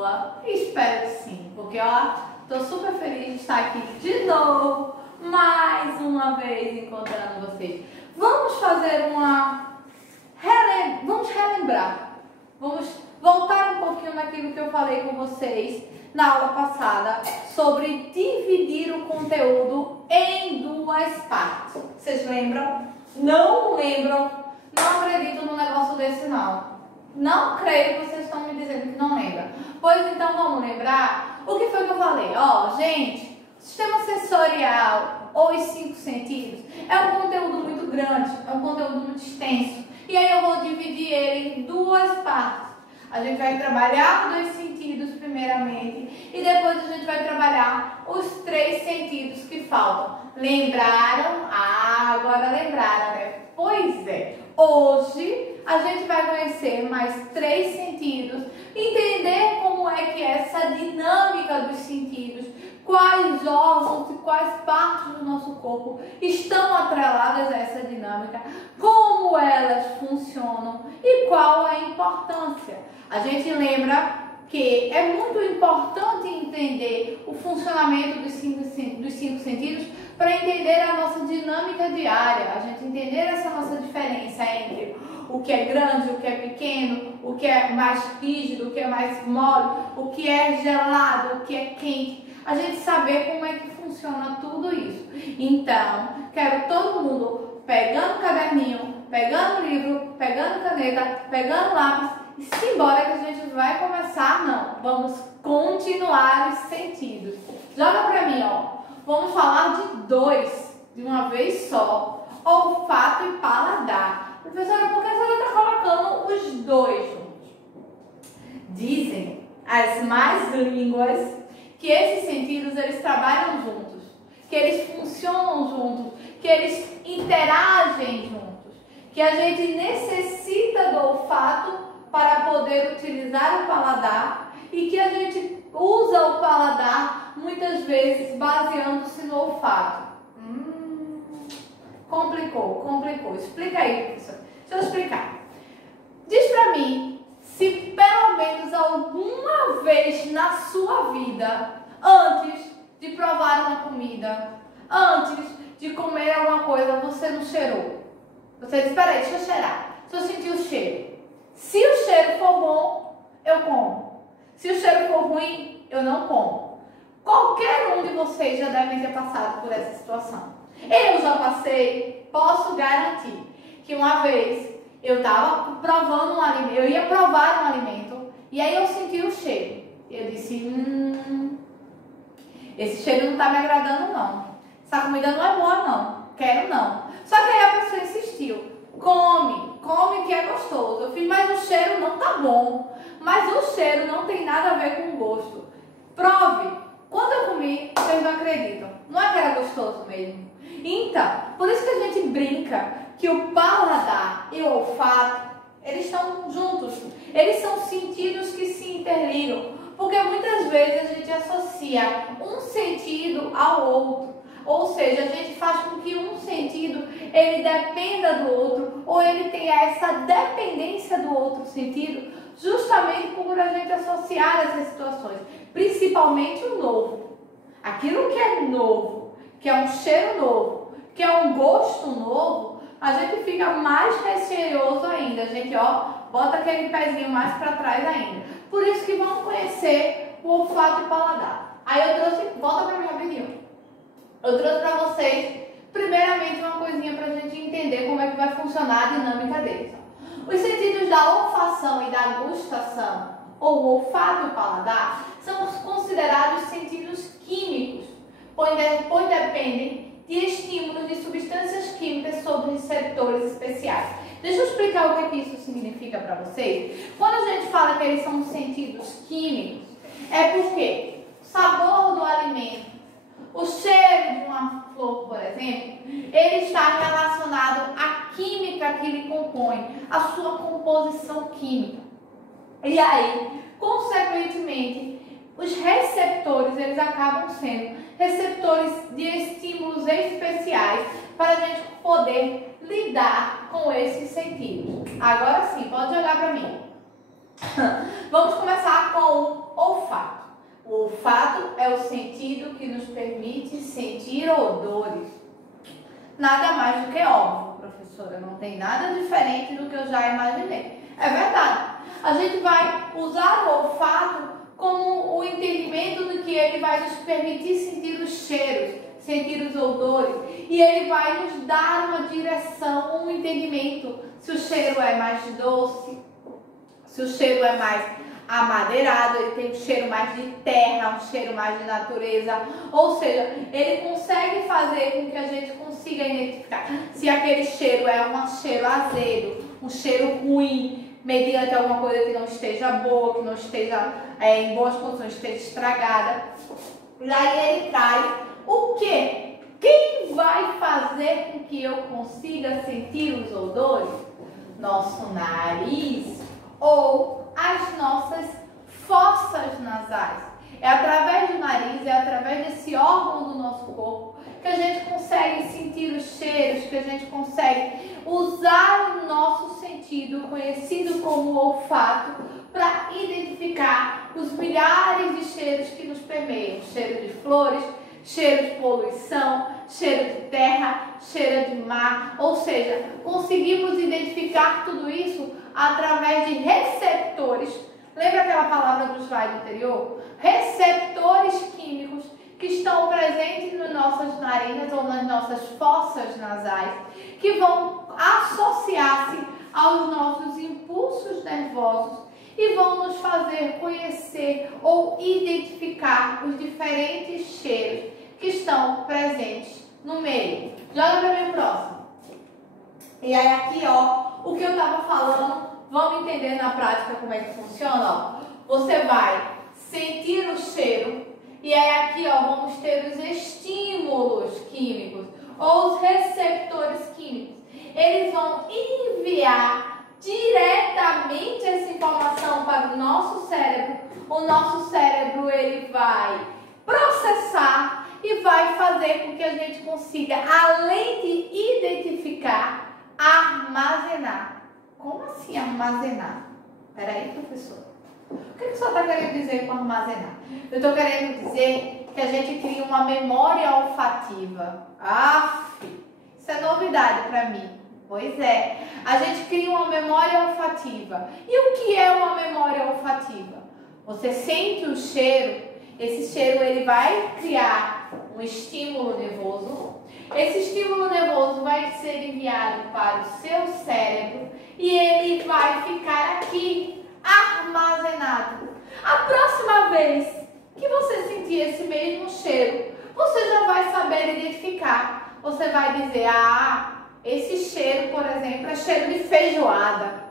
boa? Espero que sim, porque ó, tô super feliz de estar aqui de novo, mais uma vez encontrando vocês. Vamos fazer vamos relembrar, vamos voltar um pouquinho naquilo que eu falei com vocês na aula passada sobre dividir o conteúdo em duas partes. Vocês lembram? Não lembram? Não acredito num negócio desse não. Não creio que vocês estão me dizendo que não lembram. Pois então vamos lembrar o que foi que eu falei. Ó, gente, o sistema sensorial ou os 5 sentidos é um conteúdo muito grande, é um conteúdo muito extenso. E aí eu vou dividir ele em duas partes. A gente vai trabalhar os 2 sentidos primeiramente e depois a gente vai trabalhar os 3 sentidos que faltam. Lembraram? Ah, agora lembraram, né? Pois é. Hoje a gente vai conhecer mais 3 sentidos, entender como é que é essa dinâmica dos sentidos, quais órgãos e quais partes do nosso corpo estão atreladas a essa dinâmica, como elas funcionam e qual a importância. A gente lembra que é muito importante entender o funcionamento dos 5 sentidos para entender a nossa dinâmica diária, a gente entender essa nossa diferença entre o que é grande, o que é pequeno, o que é mais rígido, o que é mais mole, o que é gelado, o que é quente. A gente saber como é que funciona tudo isso. Então, quero todo mundo pegando o caderninho, pegando o livro, pegando caneta, pegando lápis e simbora que a gente vai começar, não. Vamos continuar os sentidos. Joga pra mim, ó. Vamos falar de 2 de uma vez só. Olfato e paladar. Professora, por que a senhora está colocando os 2 juntos? Dizem as más línguas que esses sentidos eles trabalham juntos, que eles funcionam juntos, que eles interagem juntos, que a gente necessita do olfato para poder utilizar o paladar e que a gente usa o paladar muitas vezes baseando-se no olfato. Complicou. Explica aí, professor. Deixa eu explicar. Diz pra mim se pelo menos alguma vez na sua vida, antes de provar uma comida, antes de comer alguma coisa, você não cheirou. Você disse, peraí, deixa eu cheirar. Deixa eu sentir o cheiro. Se o cheiro for bom, eu como. Se o cheiro for ruim, eu não como. Qualquer um de vocês já deve ter passado por essa situação. Eu já passei, posso garantir que uma vez eu estava provando um alimento, eu ia provar um alimento e aí eu senti o cheiro. Eu disse, esse cheiro não está me agradando não. Essa comida não é boa não, quero não. Só que aí a pessoa insistiu, come que é gostoso. Eu fiz, mas o cheiro não tá bom. Mas o cheiro não tem nada a ver com o gosto. Prove. Quando eu comi, vocês não acreditam. Não é que era gostoso mesmo. Então, por isso que a gente brinca que o paladar e o olfato, eles estão juntos. Eles são sentidos que se interligam. Porque muitas vezes a gente associa um sentido ao outro. Ou seja, a gente faz com que um sentido ele dependa do outro, ou ele tenha essa dependência do outro sentido, justamente por a gente associar essas situações, principalmente o novo. Aquilo que é novo, que é um cheiro novo, que é um gosto novo, a gente fica mais receoso ainda. A gente, ó, bota aquele pezinho mais para trás ainda. Por isso que vamos conhecer o olfato e paladar. Aí eu trouxe, volta para mim rapidinho. Eu trouxe para vocês, primeiramente, uma coisinha para a gente entender como é que vai funcionar a dinâmica deles. Os sentidos da olfação e da gustação, ou olfato e paladar, são considerados sentidos químicos, pois dependem de estímulos de substâncias químicas sobre receptores especiais. Deixa eu explicar o que isso significa para vocês. Quando a gente fala que eles são sentidos químicos, é porque o sabor do alimento, o cheiro de uma flor, por exemplo, ele está relacionado à química que ele compõe, à sua composição química. E aí, consequentemente, os receptores, eles acabam sendo receptores de estímulos especiais para a gente poder lidar com esses sentidos. Agora sim, pode jogar para mim. Vamos começar com o olfato. O olfato é o sentido que nos permite sentir odores. Nada mais do que óbvio, professora. Não tem nada diferente do que eu já imaginei. É verdade. A gente vai usar o olfato como o entendimento do que ele vai nos permitir sentir os cheiros, sentir os odores. E ele vai nos dar uma direção, um entendimento. Se o cheiro é mais doce, se o cheiro é mais amadeirado, ele tem um cheiro mais de terra, um cheiro mais de natureza. Ou seja, ele consegue fazer com que a gente consiga identificar se aquele cheiro é um cheiro azedo, um cheiro ruim, mediante alguma coisa que não esteja boa, que não esteja em boas condições, esteja estragada. E aí ele traz o quê? Quem vai fazer com que eu consiga sentir os odores? Nosso nariz ou as nossas fossas nasais. É através do nariz, é através desse órgão do nosso corpo que a gente consegue sentir os cheiros, que a gente consegue usar o nosso sentido, conhecido como olfato, para identificar os milhares de cheiros que nos permeiam. Cheiro de flores, cheiro de poluição, cheiro de terra, cheiro de mar. Ou seja, conseguimos identificar tudo isso através de receptores. Lembra aquela palavra do slide anterior? Receptores químicos que estão presentes nas nossas narinas ou nas nossas fossas nasais, que vão associar-se aos nossos impulsos nervosos e vão nos fazer conhecer ou identificar os diferentes cheiros que estão presentes no meio. Joga para mim o próximo. E aí aqui, ó, o que eu estava falando, vamos entender na prática como é que funciona, ó. Você vai sentir o cheiro e aí aqui, ó, vamos ter os estímulos químicos ou os receptores químicos. Eles vão enviar diretamente essa informação para o nosso cérebro. O nosso cérebro, ele vai processar e vai fazer com que a gente consiga, além de identificar, armazenar. Como assim armazenar? Peraí, professor. O que o senhor está querendo dizer com armazenar? Eu estou querendo dizer que a gente cria uma memória olfativa. Isso é novidade para mim. Pois é, a gente cria uma memória olfativa. E o que é uma memória olfativa? Você sente o cheiro, esse cheiro ele vai criar um estímulo nervoso. Esse estímulo nervoso vai ser enviado para o seu cérebro e ele vai ficar aqui, armazenado. A próxima vez que você sentir esse mesmo cheiro, você já vai saber identificar. Você vai dizer, esse cheiro, por exemplo, é cheiro de feijoada.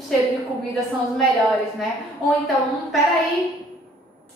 Cheiro de comida são os melhores, né? Ou então, peraí,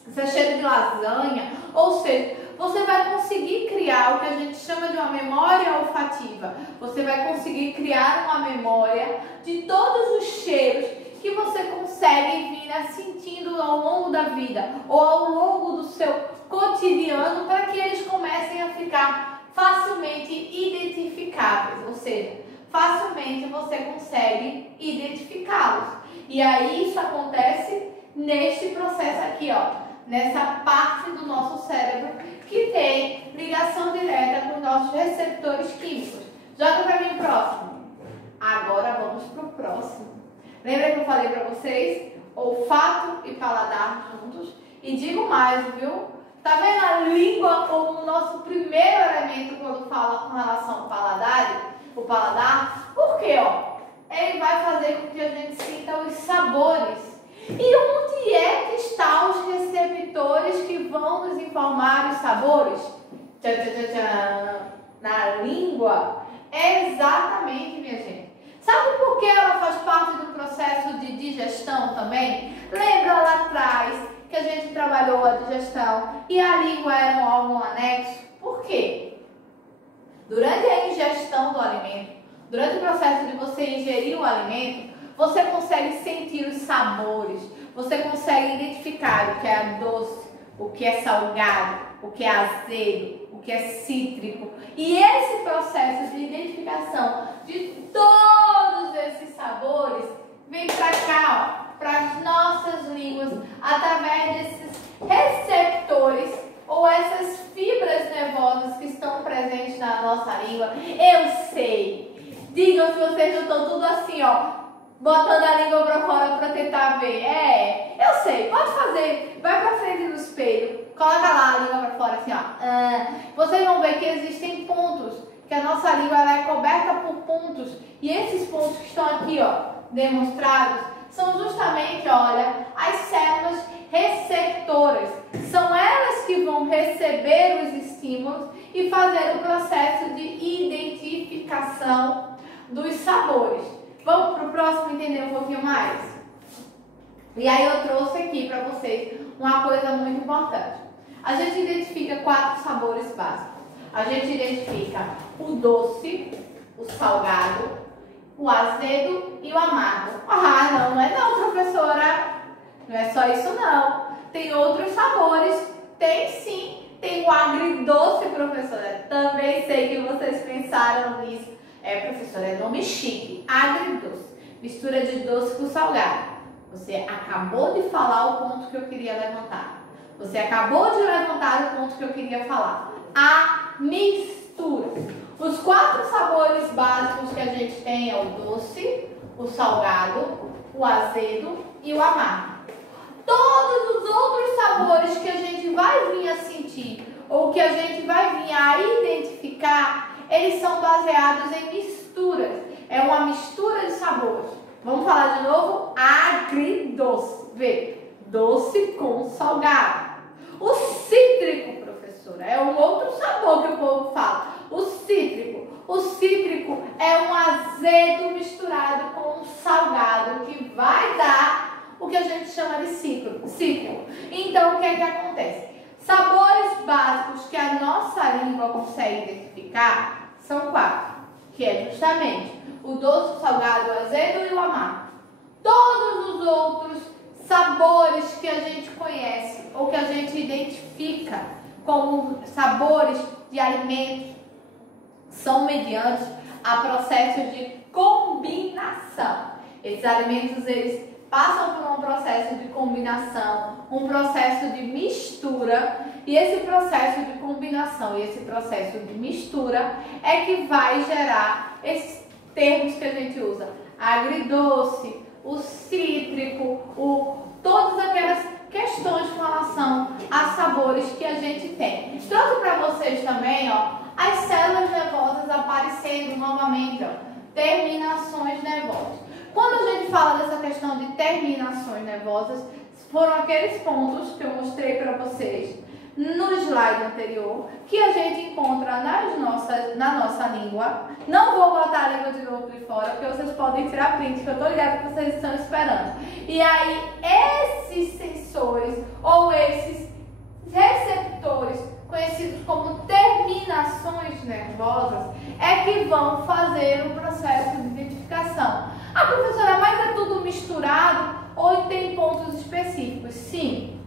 isso é cheiro de lasanha. Ou seja, você vai conseguir criar o que a gente chama de uma memória olfativa. Você vai conseguir criar uma memória de todos os cheiros que você consegue vir sentindo ao longo da vida ou ao longo do seu cotidiano, para que eles comecem a ficar facilmente identificáveis, ou seja, facilmente você consegue identificá-los. E aí isso acontece neste processo aqui, ó, nessa parte do nosso cérebro que tem ligação direta com os nossos receptores químicos. Joga para mim o próximo. Agora vamos para o próximo. Lembra que eu falei para vocês? Olfato e paladar juntos. E digo mais, viu? Tá vendo a língua como o nosso primeiro elemento quando fala com relação ao paladar? O paladar? Por quê, ó? Ele vai fazer com que a gente sinta os sabores. E onde é que estão os receptores que vão nos informar os sabores? Tchan, tchan, tchan, tchan. Na língua. Exatamente, minha gente. Sabe por que ela faz parte do processo de digestão também? Lembra lá atrás que a gente trabalhou a digestão e a língua era um órgão anexo? Por quê? Durante a ingestão do alimento, durante o processo de você ingerir o alimento, você consegue sentir os sabores, você consegue identificar o que é doce, o que é salgado, o que é azedo, o que é cítrico. E esse processo de identificação de todos esses sabores vem para cá, ó, para as nossas línguas, através desses receptores ou essas fibras nervosas que estão presentes na nossa língua. Eu sei. Digam se vocês não estão tudo assim, ó, botando a língua para fora para tentar ver. Eu sei. Pode fazer. Vai para frente do espelho. Coloca lá a língua para fora assim, ó. Vocês vão ver que existem pontos, que a nossa língua ela é coberta por pontos. E esses pontos que estão aqui, ó, demonstrados, são justamente, olha, as células receptoras. São elas que vão receber os estímulos e fazer o processo de identificação dos sabores. Vamos para o próximo entender um pouquinho mais? E aí eu trouxe aqui para vocês uma coisa muito importante. A gente identifica 4 sabores básicos. A gente identifica o doce, o salgado, o azedo e o amargo. Não é não, professora. Não é só isso não. Tem outros sabores. Tem sim. Tem o agridoce, professora. Também sei que vocês pensaram nisso. Professora, é nome chique. Agridoce. Mistura de doce com salgado. Você acabou de falar o ponto que eu queria levantar. Você acabou de levantar o ponto que eu queria falar. A mistura. Os 4 sabores básicos que a gente tem é o doce, o salgado, o azedo e o amargo. Todos os outros sabores que a gente vai vir a sentir ou que a gente vai vir a identificar, eles são baseados em misturas. É uma mistura de sabores. Vamos falar de novo? Agridoce. Vê, doce com salgado. O cítrico, professora, é um outro sabor que o povo fala. O cítrico. O cítrico é um azedo misturado com um salgado que vai dar o que a gente chama de cítrico. Então, o que é que acontece? Sabores básicos que a nossa língua consegue identificar são 4, que é justamente o doce, o salgado, o azedo e o amargo. Todos os outros sabores que a gente conhece ou que a gente identifica como sabores de alimentos são mediante a processos de combinação. Esses alimentos, eles passam por um processo de combinação, um processo de mistura, e esse processo de combinação e esse processo de mistura é que vai gerar esses termos que a gente usa: agridoce, o cítrico, todas aquelas questões com relação a sabores que a gente tem. Trouxe para vocês também, ó, as células nervosas aparecendo novamente, ó, terminações nervosas. Quando a gente fala dessa questão de terminações nervosas, foram aqueles pontos que eu mostrei para vocês no slide anterior, que a gente encontra na nossa língua. Não vou botar a língua de novo de fora, porque vocês podem tirar print, que eu tô ligada que vocês estão esperando. E aí, esses sensores, ou esses receptores, conhecidos como terminações nervosas, é que vão fazer o processo de identificação. Professora, mas é tudo misturado ou tem pontos específicos? Sim.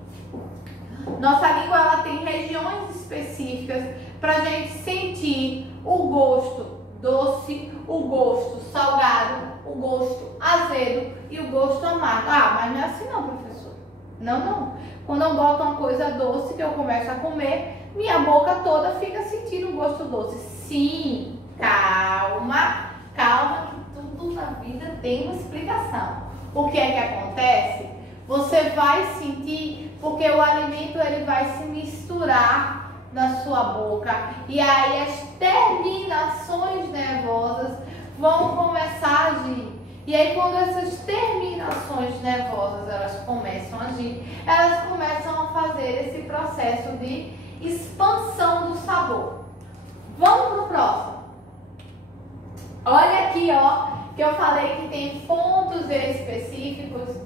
Nossa língua ela tem regiões específicas para a gente sentir o gosto doce, o gosto salgado, o gosto azedo e o gosto amargo. Mas não é assim não, professor. Não. Quando eu boto uma coisa doce que eu começo a comer, minha boca toda fica sentindo o gosto doce. Sim, calma, que tudo na vida tem uma explicação. O que é que acontece? Você vai sentir porque o alimento ele vai se misturar na sua boca e aí as terminações nervosas vão começar a agir. E aí quando essas terminações nervosas elas começam a agir, elas começam a fazer esse processo de expansão do sabor. Vamos pro próximo. Olha aqui, ó, que eu falei que tem pontos específicos.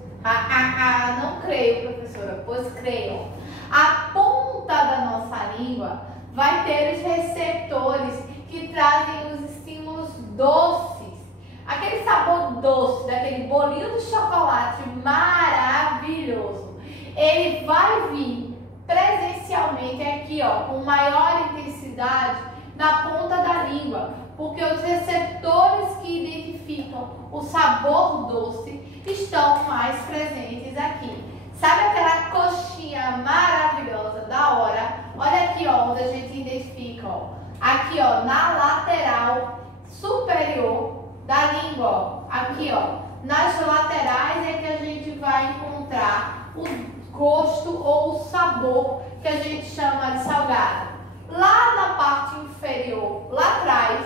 Não creio, professora, pois creiam. A ponta da nossa língua vai ter os receptores que trazem os estímulos doces. Aquele sabor doce, daquele bolinho de chocolate maravilhoso. Ele vai vir presencialmente aqui, ó, com maior intensidade na ponta da língua, porque os receptores que identificam o sabor doce, estão mais presentes aqui. Sabe aquela coxinha maravilhosa, da hora? Olha aqui, ó, onde a gente identifica, ó. Aqui, ó, na lateral superior da língua, ó. Aqui, ó. Nas laterais é que a gente vai encontrar o gosto ou o sabor que a gente chama de salgado. Lá na parte inferior, lá atrás,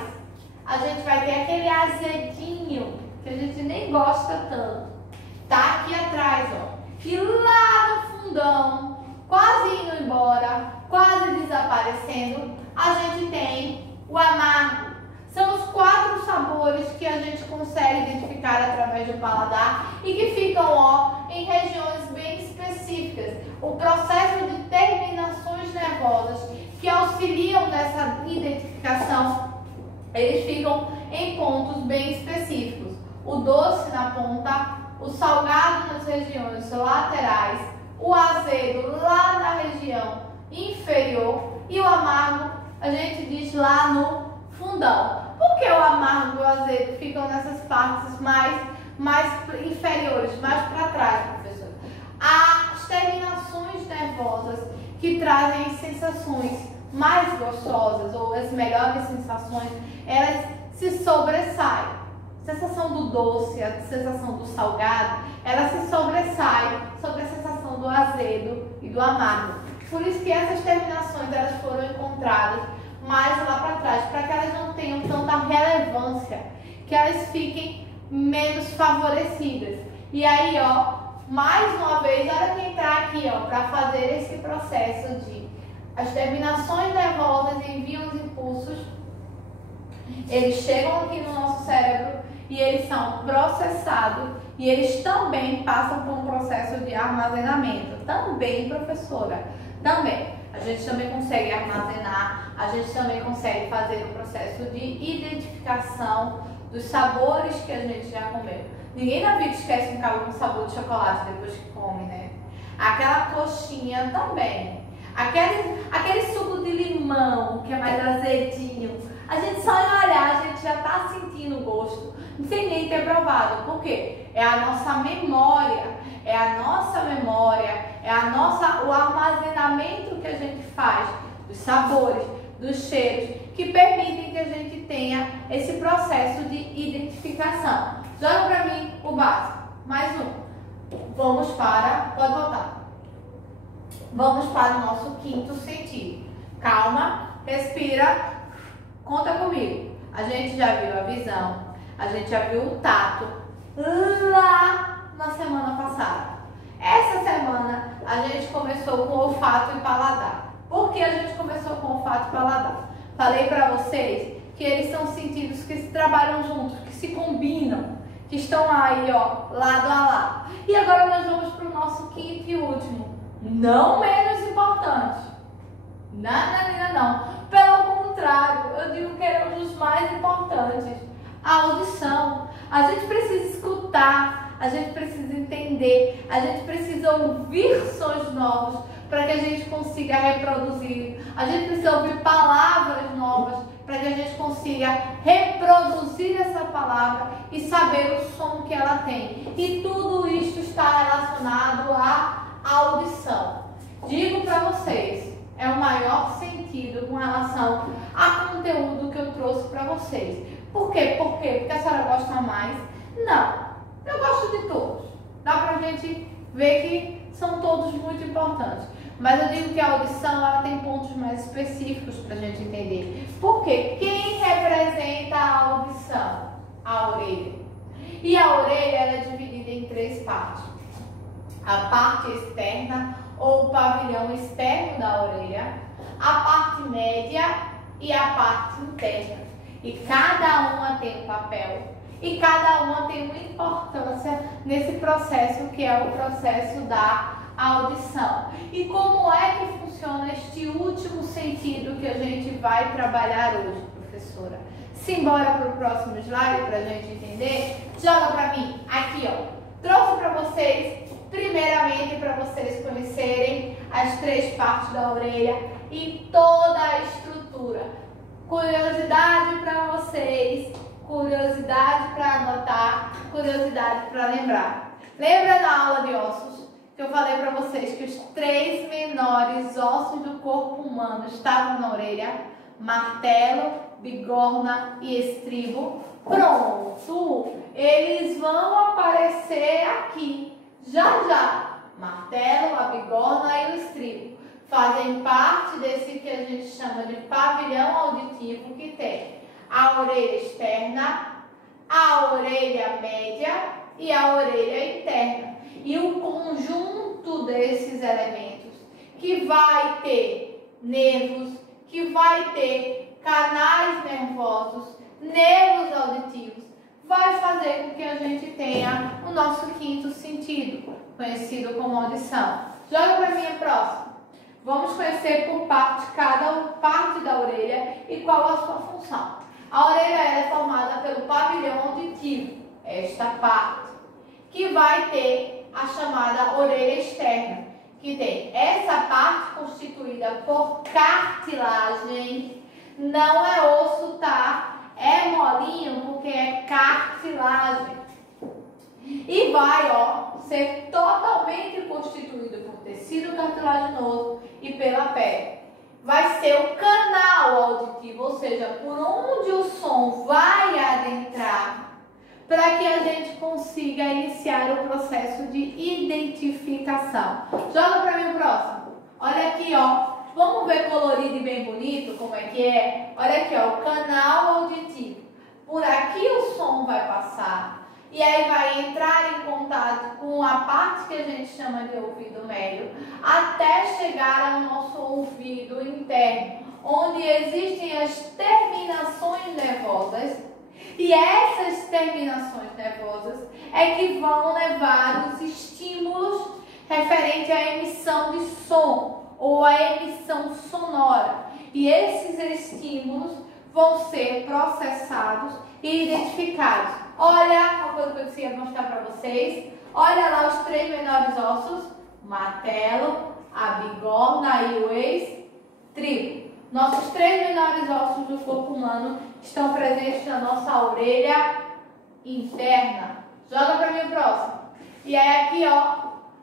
a gente vai ter aquele azedinho que a gente nem gosta tanto. Tá aqui atrás, ó. E lá no fundão, quase indo embora, quase desaparecendo, a gente tem o amargo. São os 4 sabores que a gente consegue identificar através do paladar e que ficam, ó, em regiões bem específicas. O processo de terminações nervosas que auxiliam nessa identificação, eles ficam em pontos bem específicos. O doce na ponta, o salgado nas regiões laterais, o azedo lá na região inferior e o amargo a gente diz lá no fundão. Por que o amargo e o azedo ficam nessas partes mais inferiores, mais para trás, professor? As terminações nervosas que trazem sensações mais gostosas ou as melhores sensações, elas se sobressaem. A sensação do doce, a sensação do salgado, ela se sobressai sobre a sensação do azedo e do amargo. Por isso que essas terminações elas foram encontradas mais lá para trás, para que elas não tenham tanta relevância, que elas fiquem menos favorecidas. E aí, ó, mais uma vez, olha quem entrar aqui, ó, para fazer esse processo de as terminações nervosas enviam os impulsos, eles chegam aqui no nosso cérebro e eles são processados e eles também passam por um processo de armazenamento. Também, professora, também. A gente também consegue armazenar, a gente também consegue fazer o processo de identificação dos sabores que a gente já comeu. Ninguém na vida esquece um cabo com sabor de chocolate depois que come, né? Aquela coxinha também. Aquele suco de limão, que é mais azedinho. A gente só em olhar, a gente já está sentindo o gosto, sem nem ter provado. Por quê? É a nossa memória, o armazenamento que a gente faz dos sabores, dos cheiros, que permitem que a gente tenha esse processo de identificação. Joga para mim o básico. Mais um. Pode voltar. Vamos para o nosso quinto sentido. Calma, respira, conta comigo. A gente já viu a visão, a gente já viu o tato lá na semana passada. Essa semana a gente começou com olfato e paladar. Por que a gente começou com olfato e paladar? Falei para vocês que eles são sentidos que se trabalham juntos, que se combinam, que estão aí, ó, lado a lado. E agora nós vamos para o nosso quinto e último, não menos importante. Não. Pelo contrário, eu digo que é um dos mais importantes. A audição. A gente precisa escutar, a gente precisa entender, a gente precisa ouvir sons novos para que a gente consiga reproduzir. A gente precisa ouvir palavras novas para que a gente consiga reproduzir essa palavra e saber o som que ela tem. E tudo isso está relacionado à audição. Digo para vocês, é o maior sentido com relação a conteúdo que eu trouxe para vocês. Por quê? Porque a senhora gosta mais? Não, eu gosto de todos. Dá pra gente ver que são todos muito importantes. Mas eu digo que a audição ela tem pontos mais específicos pra gente entender. Por quê? Quem representa a audição? A orelha. E a orelha ela é dividida em 3 partes. A parte externa ou o pavilhão externo da orelha, a parte média e a parte interna. E cada uma tem um papel e cada uma tem uma importância nesse processo que é o processo da audição. E como é que funciona este último sentido que a gente vai trabalhar hoje, professora? Simbora para o próximo slide para a gente entender? Joga para mim, aqui ó, trouxe para vocês, primeiramente para vocês conhecerem as 3 partes da orelha e toda a estrutura. Curiosidade para vocês, curiosidade para anotar, curiosidade para lembrar. Lembra na aula de ossos que eu falei para vocês que os 3 menores ossos do corpo humano estavam na orelha? Martelo, bigorna e estribo. Pronto! Eles vão aparecer aqui, já já. Martelo, a bigorna e o estribo fazem parte desse que a gente chama de pavilhão auditivo, que tem a orelha externa, a orelha média e a orelha interna. E o conjunto desses elementos, que vai ter nervos, que vai ter canais nervosos, nervos auditivos, vai fazer com que a gente tenha o nosso quinto sentido, conhecido como audição. Joga para mim a próxima. Vamos conhecer por parte cada parte da orelha e qual a sua função. A orelha é formada pelo pavilhão auditivo, esta parte, que vai ter a chamada orelha externa, que tem essa parte constituída por cartilagem, não é osso, tá? É molinho porque é cartilagem. E vai, ser totalmente constituído por tecido cartilaginoso e pela pele. Vai ser o canal auditivo, ou seja, por onde o som vai adentrar, para que a gente consiga iniciar o processo de identificação. Joga para mim o próximo. Olha aqui, Vamos ver colorido e bem bonito como é que é? Olha aqui, o canal auditivo. Por aqui o som vai passar e aí vai entrar em contato com a parte que a gente chama de ouvido médio, até chegar ao nosso ouvido interno, onde existem as terminações nervosas. E essas terminações nervosas é que vão levar os estímulos referentes à emissão de som ou à emissão sonora. E esses estímulos vão ser processados e identificados. Olha uma coisa que eu queria mostrar para vocês. Olha lá os 3 menores ossos, o martelo, a bigorna e o estribo. Nossos 3 menores ossos do corpo humano estão presentes na nossa orelha interna. Joga para mim o próximo. E aí aqui,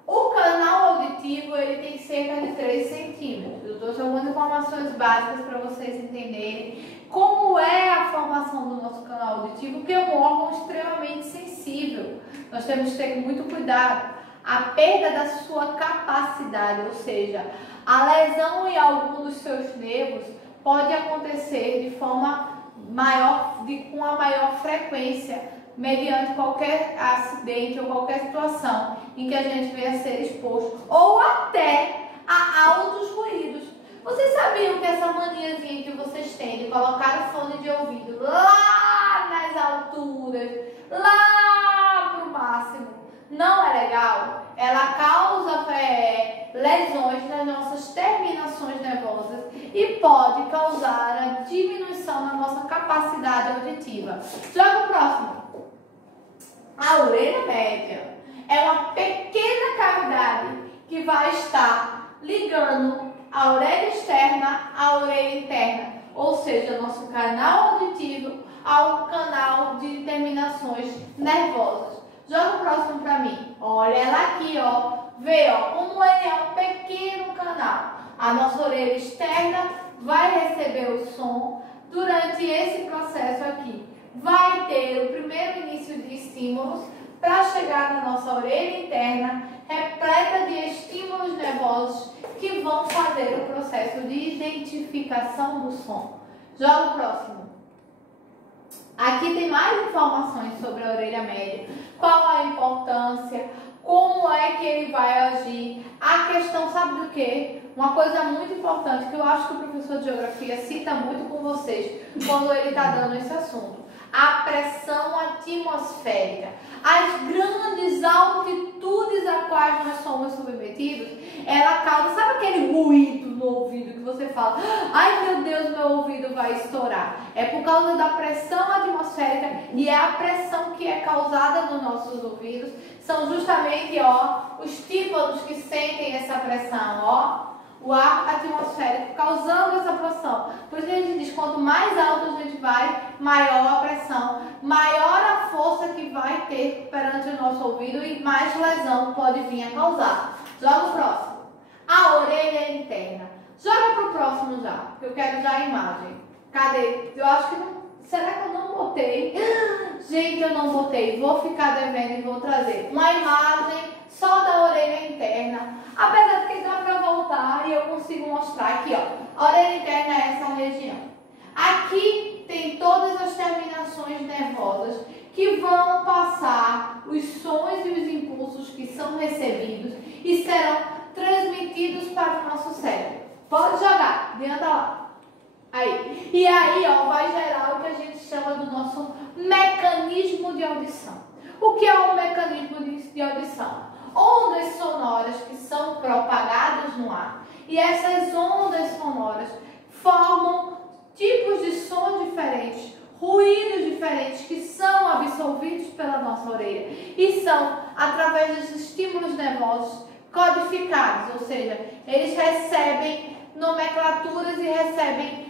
o canal auditivo, ele tem cerca de 3 centímetros. Eu trouxe algumas informações básicas para vocês entenderem como é a formação do nosso canal auditivo, que é um órgão extremamente sensível. Nós temos que ter muito cuidado. A perda da sua capacidade, ou seja, a lesão em algum dos seus nervos pode acontecer de forma maior, com a maior frequência, mediante qualquer acidente ou qualquer situação em que a gente venha a ser exposto, ou até a altos ruídos. Vocês sabiam que essa maniazinha que vocês têm de colocar o fone de ouvido lá nas alturas, lá pro máximo, não é legal? Ela causa lesões nas nossas terminações nervosas e pode causar a diminuição na nossa capacidade auditiva. Joga o próximo. A orelha média é uma pequena cavidade que vai estar ligando a orelha externa à orelha interna, ou seja, nosso canal auditivo ao canal de terminações nervosas. Joga o próximo para mim. Olha ela aqui, vê, como ele é um pequeno canal. A nossa orelha externa vai receber o som durante esse processo aqui. Vai ter o primeiro início de estímulos para chegar na nossa orelha interna, repleta de estímulos nervosos que vão fazer o processo de identificação do som. Joga o próximo. Aqui tem mais informações sobre a orelha média, qual a importância, como é que ele vai agir. A questão, sabe do quê? Uma coisa muito importante que eu acho que o professor de geografia cita muito com vocês quando ele está dando esse assunto. A pressão atmosférica. As grandes altitudes a quais nós somos submetidos, ela causa, sabe aquele ruído no ouvido que você fala, ai meu Deus, meu ouvido vai estourar. É por causa da pressão atmosférica, e é a pressão que é causada nos nossos ouvidos. São justamente, os tímpanos que sentem essa pressão, o ar atmosférico atmosférico, causando essa pressão. Por isso que a gente diz, quanto mais alto a gente vai, maior a pressão, maior a força que vai ter perante o nosso ouvido e mais lesão pode vir a causar. Joga o próximo. A orelha interna. Joga pro próximo já, porque eu quero já a imagem. Cadê? Eu acho que não... Será que eu não botei? Gente, eu não botei. Vou ficar devendo e vou trazer uma imagem só da orelha interna. Apesar de que dá para voltar e eu consigo mostrar aqui, ó. A orelha interna é essa região. Aqui tem todas as terminações nervosas que vão passar os sons e os impulsos que são recebidos e serão transmitidos para o nosso cérebro. Pode jogar, adianta lá. Aí. E aí, ó, vai gerar o que a gente chama do nosso mecanismo de audição. O que é um mecanismo de audição? Ondas sonoras que são propagadas no ar. E essas ondas sonoras formam tipos de sons diferentes, ruídos diferentes que são absorvidos pela nossa orelha. E são, através dos estímulos nervosos, codificados. Ou seja, eles recebem nomenclaturas e recebem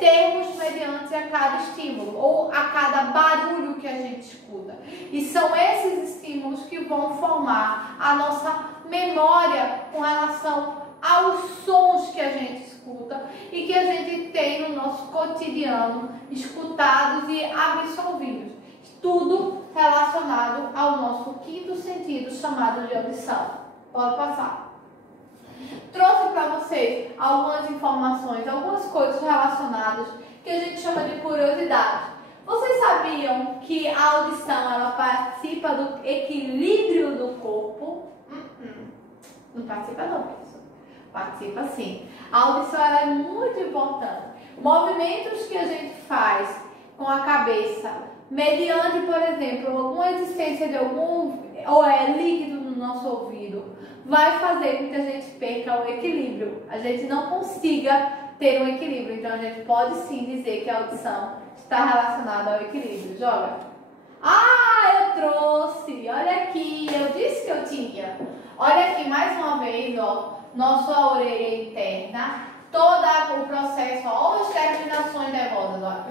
termos mediante a cada estímulo ou a cada barulho que a gente escuta. E são esses estímulos que vão formar a nossa memória com relação aos sons que a gente escuta e que a gente tem no nosso cotidiano, escutados e absorvidos. Tudo relacionado ao nosso quinto sentido, chamado de audição. Pode passar. Trouxe para vocês algumas informações, algumas coisas relacionadas que a gente chama de curiosidade. Vocês sabiam que a audição ela participa do equilíbrio do corpo? Não participa não, pessoal. Participa sim. A audição ela é muito importante. Movimentos que a gente faz com a cabeça, mediante, por exemplo, alguma existência de algum líquido no nosso ouvido, vai fazer com que a gente perca o equilíbrio. A gente não consiga ter um equilíbrio. Então, a gente pode sim dizer que a audição está relacionada ao equilíbrio. Joga. Ah, eu trouxe. Olha aqui. Eu disse que eu tinha. Olha aqui, mais uma vez, ó. Nossa orelha interna. Todo o processo, ó. Olha as terminações nervosas, ó.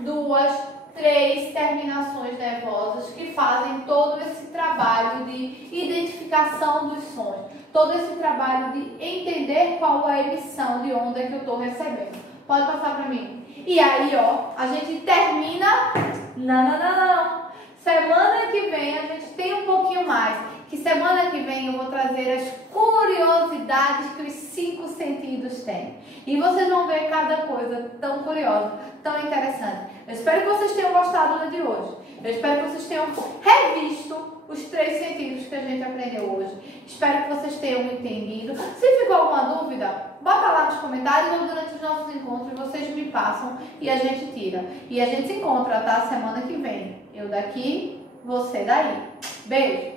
1, 2, 3 terminações nervosas que fazem todo esse trabalho de identificação dos sons, todo esse trabalho de entender qual é a emissão de onda que eu estou recebendo. Pode passar para mim. E aí, ó, a gente termina... Não. Semana que vem a gente tem um pouquinho mais. Que semana que vem eu vou trazer as curiosidades que os 5 sentidos têm. E vocês vão ver cada coisa tão curiosa, tão interessante. Eu espero que vocês tenham gostado da de hoje. Eu espero que vocês tenham revisto os 3 sentidos que a gente aprendeu hoje. Espero que vocês tenham entendido. Se ficou alguma dúvida, bota lá nos comentários ou durante os nossos encontros vocês me passam e a gente tira. E a gente se encontra, tá? Semana que vem. Eu daqui, você daí. Beijo!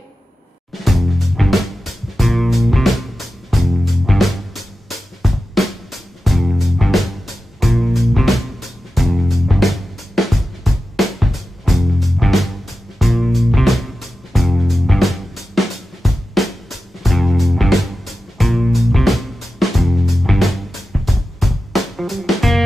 Música